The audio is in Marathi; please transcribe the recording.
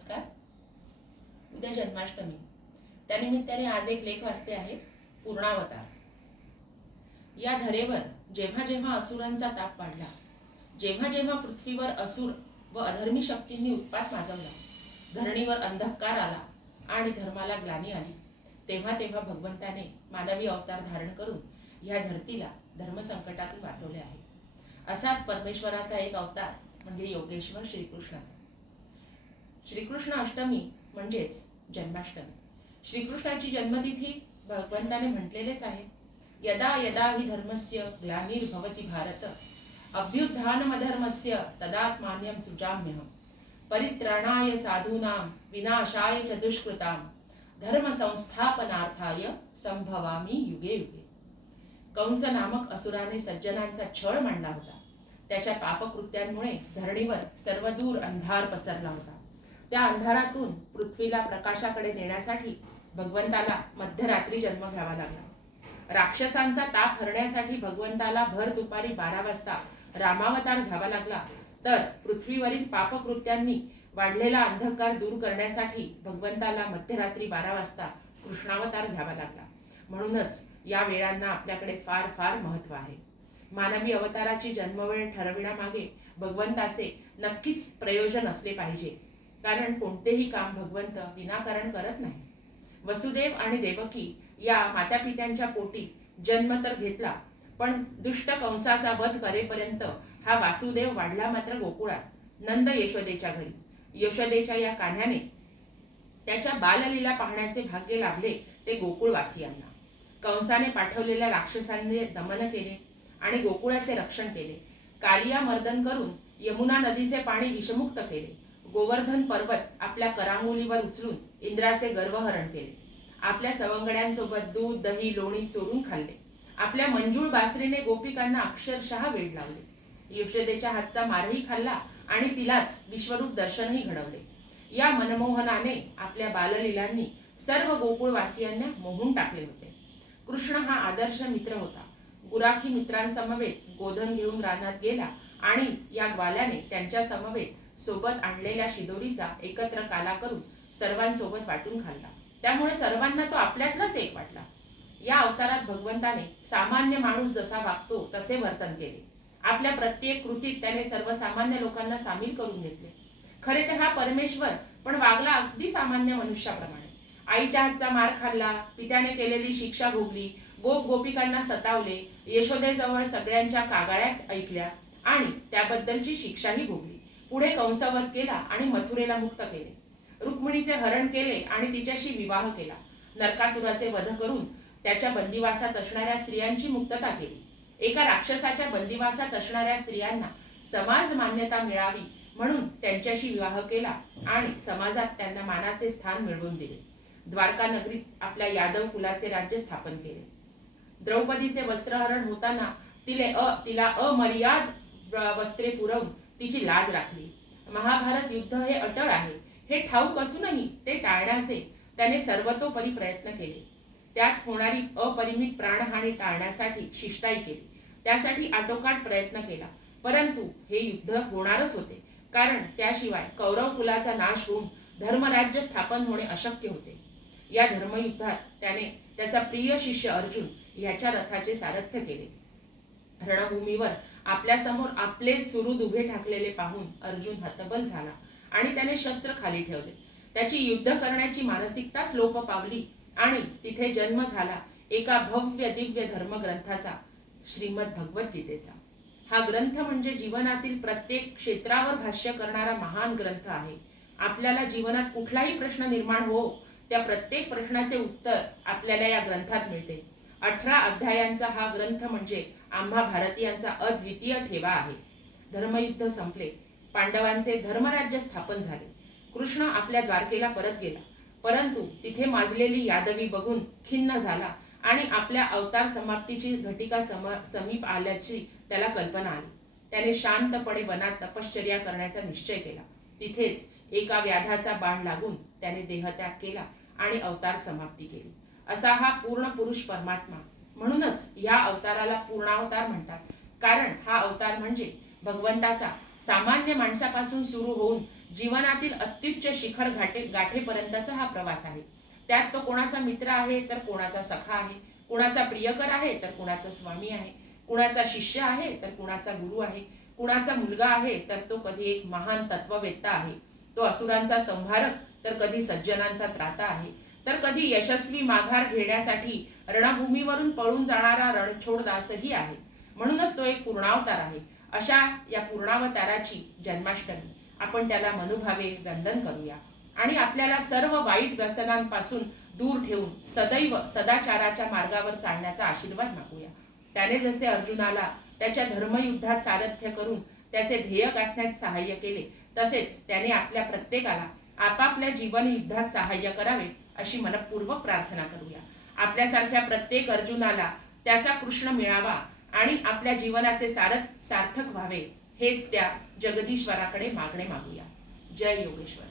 नमस्कार. उद्या जन्माष्टमी. त्यानिमित्ताने आज एक लेख वाचते आहे पूर्णावतार. या धरेवर जेव्हा जेव्हा असुरांचा ताप वाढला जेव्हा जेव्हा पृथ्वीवर असुर व अधर्मी शक्तींनी उत्पात माजवला धरणीवर अंधकार आला आणि धर्माला ग्लानी आली तेव्हा तेव्हा भगवंताने मानवी अवतार धारण करून ह्या धरतीला धर्मसंकटातून वाचवले आहे. असाच परमेश्वराचा एक अवतार म्हणजे योगेश्वर श्रीकृष्णाचा. श्रीकृष्ण अष्टमी म्हणजेच जन्माष्टमी. श्रीकृष्णाची जन्मतिथी भगवंताने म्हटलेलेच आहे. यदा यदा हि धर्मस्य ग्लानिर्भवती भारत. अभ्युत्थानमधर्मस्य तदात्मान्यं सुजाम्यहं. परित्राणाय साधूनां विनाशाय च दुष्कृतां धर्मसंस्थापनार्थाय संभवामी युगे युगे. कंस नामक असुराने सज्जनांचा छळ मांडला होता. त्याच्या पापकृत्यांमुळे धरणीवर सर्वदूर अंधार पसरला होता. त्या अंधारातून पृथ्वीला प्रकाशाकडे नेण्यासाठी भगवंताला मध्यरात्री जन्म घ्यावा लागला. राक्षसांचा ताप हरण्यासाठी भगवंताला भर दुपारी बारा वाजता रामावतार घ्यावा लागला. तर पृथ्वीवरील पापकृत्यांनी वाढलेला अंधकार दूर करण्यासाठी भगवंताला मध्यरात्री बारा वाजता कृष्णावतार घ्यावा लागला. म्हणूनच या वेळांना आपल्याकडे फार फार महत्त्व आहे. मानवी अवताराची जन्मवेळ ठरविण्यामागे भगवंताचे नक्कीच प्रयोजन असले पाहिजे. कारण कोणतेही काम भगवंत विनाकारण करत नाही. वसुदेव आणि देवकी या मातापित्यांच्या पोटी जन्म तर घेतला पण दुष्ट कंसाचा वध करेपर्यंत हा वासुदेव वाढला मात्र गोकुळात नंद यशोदेच्या घरी. यशोदेच्या या कान्ह्याने त्याच्या बाललीला पाहण्याचे भाग्य लाभले ते गोकुळवासियांना. कंसाने पाठवलेल्या राक्षसांनी दमन केले आणि गोकुळाचे रक्षण केले. कालिया मर्दन करून यमुना नदीचे पाणी विषमुक्त केले. गोवर्धन पर्वत आपल्या करांगोलीवर उचलून इंद्राचे गर्वहरण केले. आपल्या सवंगड्यांसोबत दूध दही लोणी चोरून खाल्ले. आपल्या मंजूळ बासरीने गोपिकांना अक्षरशः वेड लावले. यशोदेच्या हातचा मारही खाल्ला आणि तिलाच विश्वरूप दर्शनही घडवले. या मनमोहनाने आपल्या बाललीलांनी सर्व गोकुळवासियांना मोहून टाकले होते. कृष्ण हा आदर्श मित्र होता. गुराखी मित्रांसमवेत गोधन घेऊन रानात गेला आणि या ग्वाल्याने त्यांच्या समवेत सोबत आणलेल्या शिदोरीचा एकत्र काला करून सर्वांसोबत वाटून खाल्ला. त्यामुळे सर्वांना तो आपल्यातलाच एक वाटला. या अवतारात भगवंताने सामान्य माणूस जसा वागतो तसे वर्तन केले. आपल्या प्रत्येक कृतीत त्याने सर्वसामान्य लोकांना सामील करून घेतले. खरे तर हा परमेश्वर पण वागला अगदी सामान्य मनुष्याप्रमाणे. आईच्या हातचा मार खाल्ला पित्याने केलेली शिक्षा भोगली गोप गोपिकांना सतावले यशोदेजवळ सगळ्यांच्या कागाळ्यात ऐकल्या आणि त्याबद्दलची शिक्षाही भोगली. पुढे कंसावध केला आणि मथुरेला मुक्त केले. रुक्मिणीचे हरण केले आणि तिच्याशी विवाह केला. नरकासुराचे वध करून त्याच्या बंदिवासात असणाऱ्या स्त्रियांची मुक्तता केली. एका राक्षसाच्या बंदिवासात असणाऱ्या स्त्रियांना समाज मान्यता मिळावी म्हणून त्यांच्याशी विवाह केला आणि समाजात त्यांना मानाचे स्थान मिळवून दिले. द्वारका नगरीत आपल्या यादव कुलाचे राज्य स्थापन केले. द्रौपदीचे वस्त्रहरण होताना तिले अ तिला अमर्याद वस्त्रे पुरवून तिची लाज राखली. महाभारत युद्ध हे अटळ आहे. हे ठाऊक असूनही ते टाळण्याचे त्याने सर्वतोपरी प्रयत्न केले. त्यात होणारी अपरिमित प्राणहानी टाळण्यासाठी शिष्टाई केली. त्यासाठी आटोकाट प्रयत्न केला. परंतु हे युद्ध होणारच होते. कारण त्याशिवाय कौरव कुलाचा नाश होऊन धर्मराज्य स्थापन होणे अशक्य होते. या धर्मयुद्धात त्याने त्याचा प्रिय शिष्य अर्जुन याच्या रथाचे सारथ्य केले. रणभूमीवर आपल्यासमोर आपले सुरूद उभे ठाकलेले पाहून अर्जुन हतबल झाला आणि त्याने शस्त्र खाली ठेवले. त्याची युद्ध करण्याची मानसिकताच लोप पावली आणि तिथे जन्म झाला एका भव्य दिव्य धर्मग्रंथाचा श्रीमद भगवद्गीतेचा हा ग्रंथ म्हणजे जीवनातील प्रत्येक क्षेत्रावर भाष्य करणारा महान ग्रंथ आहे. आपल्याला जीवनात कुठलाही प्रश्न निर्माण हो त्या प्रत्येक प्रश्नाचे उत्तर आपल्याला या ग्रंथात मिळते. अठरा अध्यायांचा हा ग्रंथ म्हणजे आम्हा भारतीयांचा अद्वितीय ठेवा आहे. धर्मयुद्ध संपले. पांडवांचे धर्मराज्य स्थापन झाले. कृष्ण आपल्या द्वारकेला परत गेला. परंतु तिथे माजलेली यादवी बघून खिन्न झाला आणि आपल्या अवतार समाप्तीची घटिका सम समीप आल्याची त्याला कल्पना आली. त्याने शांतपणे वनात तपश्चर्या करण्याचा निश्चय केला. तिथेच एका व्याधाचा बाण लागून त्याने देहत्याग केला आणि अवतार समाप्ती केली. असा हा पूर्ण पुरुष परमात्मा. म्हणूनच या अवताराला पूर्णावतार म्हणतात. कारण हा अवतार म्हणजे भगवंताचा सामान्य माणसापासून सुरू होऊन जीवनातील अत्युच्च शिखर घाटे गाठेपर्यंतचा हा प्रवास आहे. त्यात तो कोणाचा मित्र आहे तर कोणाचा सखा आहे. कुणाचा प्रियकर आहे तर कुणाचा स्वामी आहे. कुणाचा शिष्य आहे तर कुणाचा गुरु आहे. कुणाचा मुलगा आहे तर तो कधी एक महान तत्ववेत्ता आहे. तो असुरांचा संहारक तर कधी सज्जनांचा त्राता आहे. तर कधी यशस्वी माघार घेण्यासाठी रणभूमीवरून पळून जाणारा रणछोडदासही आहे. म्हणूनच तो एक पूर्णावतार आहे. अशा या पूर्णावताराची जन्माष्टमी. आपण त्याला मनुभावे वंदन करूया. आणि आपल्याला सर्व वाईट व्यसनांपासून दूर ठेवून सदैव सदाचाराच्या मार्गावर चालण्याचा आशीर्वाद मागूया. त्याने जसे अर्जुनाला त्याच्या धर्मयुद्धात सारथ्य करून त्याचे ध्येय गाठण्यात सहाय्य केले तसेच त्याने आपल्या प्रत्येकाला आपापल्या जीवन युद्धात सहाय्य करावे अशी मनपूर्वक प्रार्थना करूया. आपल्यासारख्या प्रत्येक अर्जुनाला त्याचा कृष्ण मिळावा आणि आपल्या जीवनाचे सारथ सार्थक व्हावे हेच त्या जगदीश्वराकडे मागणे मागूया. जय योगेश्वर.